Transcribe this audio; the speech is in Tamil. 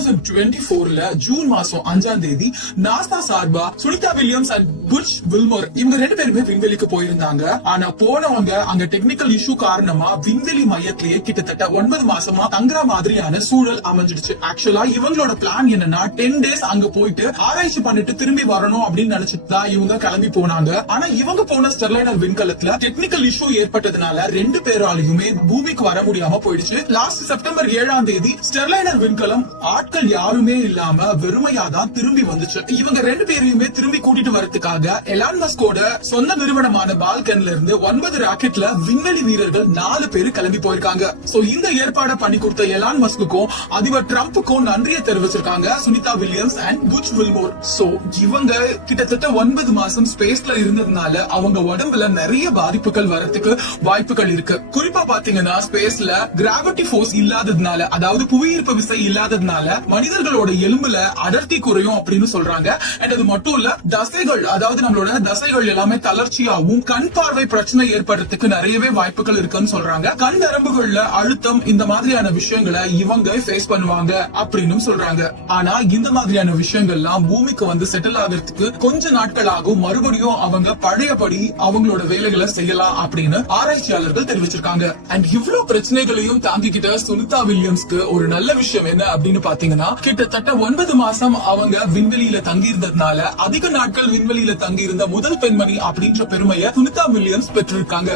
2024 ஜூன் மாசம் 5ஆம் தேதி நாசா சார்பா Sunita Williams and Butch Wilmore இவங்க 2 பேருமே விண்வெளிக்கு போயிருந்தாங்க. ஆனா போனவங்க அங்க டெக்னிக்கல் இஷ்யூ காரணமா விண்வெளி மையத்திலேயே கிட்டத்தட்ட 9 மாசமா தங்குற மாதிரியான சூழல் அமைஞ்சிடுச்சு. ஆக்சுவலா இவங்களோட பிளான் என்னன்னா 10 டேஸ் அங்க போயிட்டு ஆராய்ச்சி பண்ணிட்டு திரும்பி வரணும் அப்படின்னு நினைச்சிட்டு தான் இவங்க கிளம்பி போனாங்க. ஆனா இவங்க போன ஸ்டெர்லைனர் விண்கலத்துல டெக்னிக்கல் இஷ்யூ ஏற்பட்டதுனால 2 பேராலையுமே பூமிக்கு வர முடியாம போயிடுச்சு. லாஸ்ட் செப்டம்பர் 7ஆம் தேதி ஸ்டெர்லைனர் விண்கலம் ஆட்கள் யாருமே இல்லாம வெறுமையா தான் திரும்பி வந்துச்சு. இவங்க 2 பேரையுமே திரும்பி கூட்டிட்டு வரதுக்காக எலான் மஸ்கோட சொந்த நிறுவனமான பால்கன்ல இருந்து 9 ராக்கெட்ல விண்வெளி வீரர்கள் 4 பேர் கிளம்பி போயிருக்காங்க. சோ இந்த ஏற்பாடு பண்ணி கொடுத்த எலான் மஸ்குக்கும் அதிபர் டிரம்புக்கும் நன்றியை தெரிவிச்சிருக்காங்க Sunita Williams and Butch Wilmore. So இவங்க கிட்டத்தட்ட 9 மாசம் ஸ்பேஸ்ல இருந்ததுனால அவங்க உடம்புல நிறைய பாதிப்புகள் வரதுக்கு வாய்ப்புகள் இருக்கு. குறிப்பா பாத்தீங்கன்னா ஸ்பேஸ்ல கிராவிட்டி போர்ஸ் இல்லாததுனால, அதாவது புவியீர்ப்பு விசை இல்லாததுனால மனிதர்களோட எலும்புல அடர்த்தி குறையும் அப்படின்னு சொல்றாங்க. அண்ட் அது மட்டும் இல்ல, தசைகள், அதாவது நம்மளோட தசைகள் எல்லாமே தளர்ச்சியாகவும் கண் பார்வை பிரச்சனை ஏற்படுறதுக்கு நிறையவே வாய்ப்புகள் இருக்குன்னு சொல்றாங்க. கண் நரம்புகள்ல அழுத்தம், இந்த மாதிரியான விஷயங்களை இவங்க ஃபேஸ் பண்ணுவாங்க அப்படின்னு சொல்றாங்க. ஆனா இந்த மாதிரியான விஷயங்கள்லாம் பூமிக்கு வந்து செட்டில் ஆகிறதுக்கு கொஞ்ச நாட்கள் ஆகும். மறுபடியும் அவங்க பழையபடி அவங்களோட வேலைகளை செய்யலாம் அப்படின்னு ஆராய்ச்சியாளர்கள் தெரிவிச்சிருக்காங்க. அண்ட் இவ்வளவு பிரச்சனைகளையும் தாங்கிக்கிட்ட சுனிதா வில்லியம்ஸ்க்கு ஒரு நல்ல விஷயம் என்ன அப்படின்னு பாத்தீங்கன்னா, கிட்டத்தட்ட 9 மாசம் அவங்க விண்வெளியில தங்கி இருந்ததுனால அதிக நாட்கள் விண்வெளியில தங்கி இருந்த முதல் பெண்மணி அப்படின்ற பெருமையை சுனிதா வில்லியம்ஸ் பெற்றிருக்காங்க.